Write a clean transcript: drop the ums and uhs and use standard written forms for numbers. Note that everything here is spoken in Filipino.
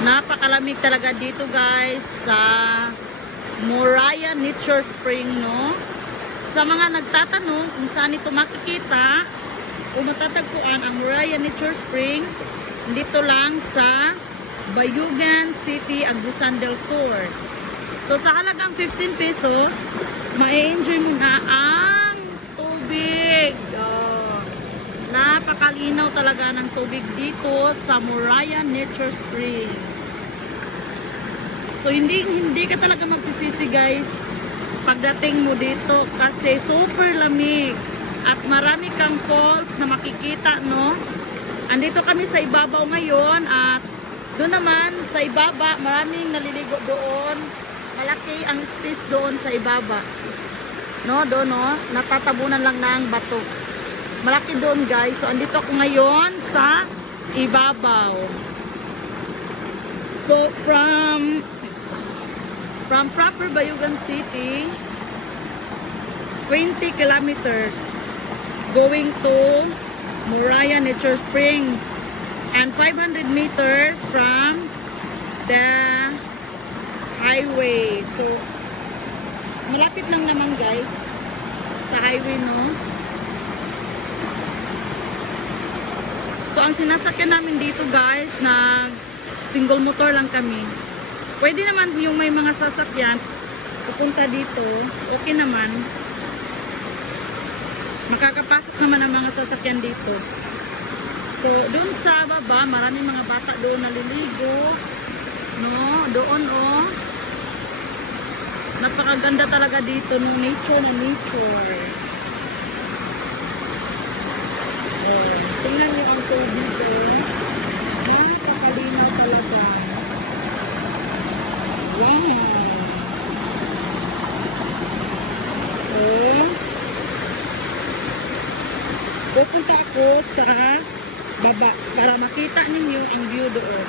Napakalamig talaga dito guys sa Moraya Nature Spring, no? Sa mga nagtatanong kung saan ito makikita o matatagpuan ang Moraya Nature Spring, dito lang sa Bayugan City, Agusan del Sur. So sa halagang 15 pesos, ma-enjoy mo na ang tubig. Napakalinaw talaga ng tubig dito sa Moraya Nature Spring. So hindi ka talaga magsisisi guys pagdating mo dito kasi super lamig at marami kang falls na makikita, no? Andito kami sa ibabaw ngayon at doon naman sa ibaba maraming naliligo doon. Malaki ang space doon sa ibaba. No, doon no, natatabunan lang ng bato. Malaki doon guys. So andito ako ngayon sa ibabaw. So from proper Bayugan City, 20 kilometers going to Moraya Nature Springs and 500 meters from the highway. So malapit lang naman guys sa highway, no? So ang sinasakyan namin dito guys na single motor lang kami. Pwede naman yung may mga sasakyan pupunta dito, okay naman. Makakapasok naman ang mga sasakyan dito. So doon sa baba, maraming mga bata doon naliligo, no? Doon oh. Napakaganda talaga dito ng nature na nature. Oh, tingnan niyo ang tubig dito. Napakalinaw talaga. Wow. Oh. Pupunta ako sa baba para makita ninyo ang view doon.